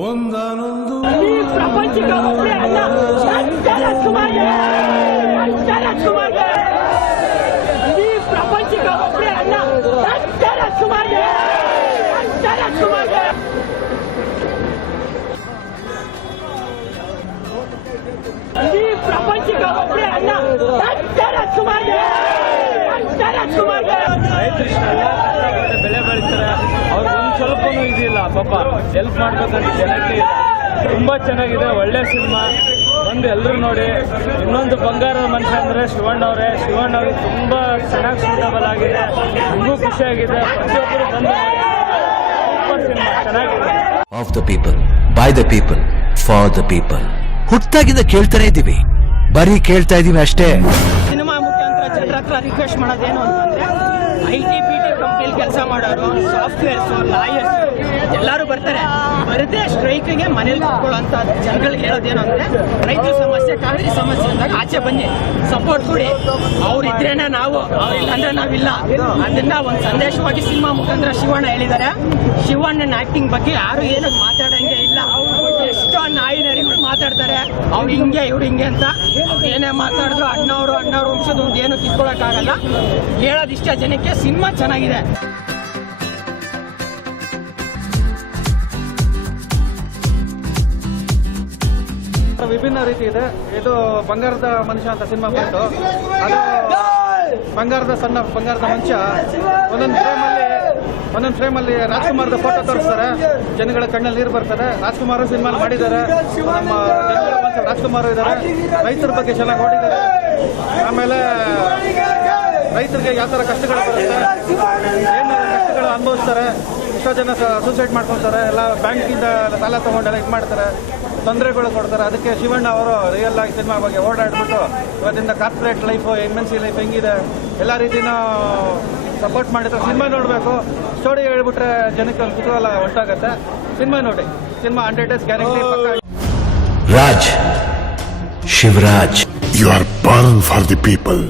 ಒಂದಾನೊಂದು ಈ ಪ್ರಪಂಚಕ್ಕೆ ಒಬ್ಬರೇ ಅಲ್ಲ ಲಕ್ಷ ಲಕ್ಷವಾಗಿ ಲಕ್ಷ ಲಕ್ಷವಾಗಿ ಈ ಪ್ರಪಂಚಕ್ಕೆ ಒಬ್ಬರೇ ಅಲ್ಲ ಲಕ್ಷ ಲಕ್ಷವಾಗಿ ಲಕ್ಷ ಲಕ್ಷವಾಗಿ ಸ್ವಲ್ಪನೂ ಇದಿಲ್ಲ ಪಾಪ. ಹೆಲ್ಪ್ ಮಾಡ್ಬೇಕಂತ ಜನಕ್ಕೆ ಇಲ್ಲ. ತುಂಬಾ ಚೆನ್ನಾಗಿದೆ ಒಳ್ಳೆ ಸಿನಿಮಾ. ಬಂದು ಎಲ್ಲರೂ ನೋಡಿ. ಇನ್ನೊಂದು ಬಂಗಾರದ ಮನುಷ್ಯ ಅಂದ್ರೆ ಶಿವಣ್ಣ ಅವರೇ. ಶಿವಣ್ಣ ಅವ್ರಿಗೆ ತುಂಬಾ ಚೆನ್ನಾಗಿ ಸೂಟಬಲ್ ಆಗಿದೆ. ತುಂಬೂ ಖುಷಿಯಾಗಿದೆ ಪ್ರತಿಯೊಬ್ಬರು ಬಂದು ಸೂಪರ್ ಸಿನಿಮಾ ಚೆನ್ನಾಗಿದೆ. Of the people by the people for the people ಹುಟ್ಟಾಗಿಂದ ಕೇಳ್ತಾನೆ ಇದೀವಿ. ಬರೀ ಕೇಳ್ತಾ ಇದೀವಿ ಅಷ್ಟೇ. ಸಿನಿಮಾ ಮುಖಾಂತರ ಜನರ ಹತ್ರ ರಿಕ್ವೆಸ್ಟ್ ಮಾಡೋದೇನು ಅಂತಂದ್ರೆ ಐ ಟಿ ಪಿ ಟಿ ಕಂಪ್ನಿಲಿ ಕೆಲಸ ಮಾಡೋರು ಸಾಫ್ಟ್ವೇರ್ಸ್ ಲಾಯರ್ಸ್ ಎಲ್ಲರೂ ಬರ್ತಾರೆ. ಬರದೇ ಸ್ಟ್ರೈಕ್ಗೆ ಮನೇಲಿ ಕೂತ್ಕೊಳ್ಳೋಂಥ ಜನಗಳಿಗೆ ಹೇಳೋದೇನು ಅಂದ್ರೆ, ರೈತರ ಸಮಸ್ಯೆ, ಕಾವೇರಿ ಸಮಸ್ಯೆ ಅಂದಾಗ ಆಚೆ ಬನ್ನಿ. ಸಪೋರ್ಟ್ ಕೊಡಿ. ಅವ್ರಿದ್ರೇನೆ ನಾವು ಅವ್ರಿಲ್ಲ ಅಂದ್ರೆ ನಾವಿಲ್ಲ. ಅದನ್ನ ಒಂದು ಸಂದೇಶವಾಗಿ ಸಿನಿಮಾ ಮುಖಾಂತರ ಶಿವಣ್ಣ ಹೇಳಿದ್ದಾರೆ. ಶಿವಣ್ಣನ ಆಕ್ಟಿಂಗ್ ಬಗ್ಗೆ ಯಾರು ಏನು ಮಾತಾಡಂಗೆ ಇಲ್ಲ. ಎಷ್ಟೋ ನಾಯಿ ನರಿಗಳು ಮಾತಾಡ್ತಾರೆ. ಅವ್ರು ಹಿಂಗೆ, ಇವ್ರು ಹಿಂಗೆ ಅಂತ. ಏನೇ ಮಾತಾಡಿದ್ರು ಅಣ್ಣವರು, ಅಣ್ಣವ್ರು ವಂಶದ ಒಂದು ಏನು ಕಿತ್ಕೊಳಕ್ಕಾಗಲ್ಲ ಹೇಳೋದಿಷ್ಟ ಜನಕ್ಕೆ ಸಿನಿಮಾ ಚೆನ್ನಾಗಿದೆ. ವಿಭಿನ್ನ ರೀತಿ ಇದೆ. ಇದು ಬಂಗಾರದ ಮನುಷ್ಯ ಅಂತ ಸಿನಿಮಾ ಬಂತು. ಅದು ಬಂಗಾರದ ಸಣ್ಣ ಬಂಗಾರದ ಮನುಷ್ಯ. ಒಂದೊಂದು ಫ್ರೇಮ್ ಅಲ್ಲಿ, ಒಂದೊಂದು ಫ್ರೇಮ್ ಅಲ್ಲಿ ರಾಜ್ಕುಮಾರ್ದ ಫೋಟೋ ತೋರಿಸ್ತಾರೆ. ಜನಗಳ ಕಣ್ಣಲ್ಲಿ ನೀರು ಬರ್ತಾರೆ ರಾಜ್ಕುಮಾರ್ ಸಿನಿಮಾ ಮಾಡಿದ್ದಾರೆ. ನಮ್ಮ ಜನಗಳ ರಾಜ್ಕುಮಾರ್ ಇದ್ದಾರೆ. ರೈತರ ಬಗ್ಗೆ ಚೆನ್ನಾಗಿ ಓಡಿದ್ದಾರೆ. ಆಮೇಲೆ ರೈತರಿಗೆ ಯಾವ ಥರ ಕಷ್ಟಗಳು ಬರುತ್ತೆ, ಏನು ಕಷ್ಟಗಳು ಅನುಭವಿಸ್ತಾರೆ ಎಷ್ಟೋ ಜನ ಸೂಸೈಡ್ ಮಾಡ್ಕೊಳ್ತಾರೆ ಎಲ್ಲ ಬ್ಯಾಂಕಿಂದ ಸಾಲ ತಗೊಂಡೆಲ್ಲ ಇದು ಮಾಡ್ತಾರೆ. ತೊಂದರೆಗಳು ಕೊಡ್ತಾರೆ. ಅದಕ್ಕೆ ಶಿವಣ್ಣ ಅವರು ರಿಯಲ್ ಆಗಿ ಸಿನಿಮಾ ಬಗ್ಗೆ ಓಡಾಡ್ಬಿಟ್ಟು ಇವತ್ತಿಂದ corporate life M N C life ಹೆಂಗಿದೆ? ಎಲ್ಲ ರೀತಿನೂ ಸಪೋರ್ಟ್ ಮಾಡಿದ್ರೆ. ಸಿನಿಮಾ ನೋಡಬೇಕು. ಸ್ಟೋರಿ ಹೇಳ್ಬಿಟ್ರೆ ಜನಕ್ಕೆ ಒಂದು ಕುತೂಹಲ ಒಟ್ಟಾಗತ್ತೆ ಸಿನಿಮಾ ನೋಡಿ. Cinema hundred days guarantee Raj Shivraj. You are born for the people.